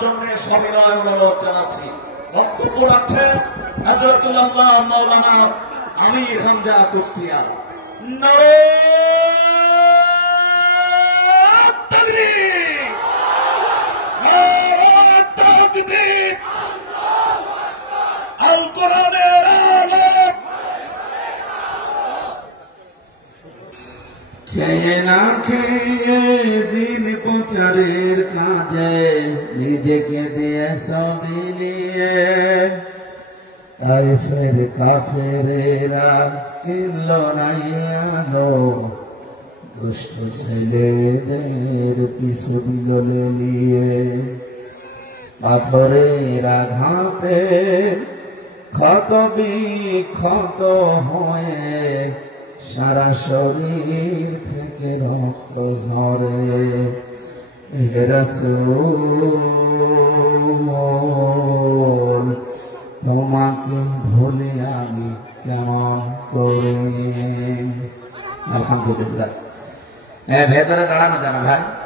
জন্য সবিনয় অনুরোধ জানাচ্ছি বক্তব্য রাখছেন হজরতুল্লাহ মৌলানা আমির হামজা কুস্তিয়া! আল কোরআনের আলো খেয়ে না খেয়ে দিন প্রচারের কাজে নিজেকে দিয়ে সব নিয়ে কাইফের কাফেরেরা চিনল নাই আলো। দুষ্ট ছেলেদের পিছু গলে নিয়ে পাথরের আঘাতে ক্ষত বিক্ষত হয়ে সারা শরীর থেকে রক্ত ঝরে। হে তোমাকে ভুলে আমি কেমন করে? আলহামদুলিল্লাহ। হ্যাঁ ভেতরে দাঁড়ানো যাবে ভাই।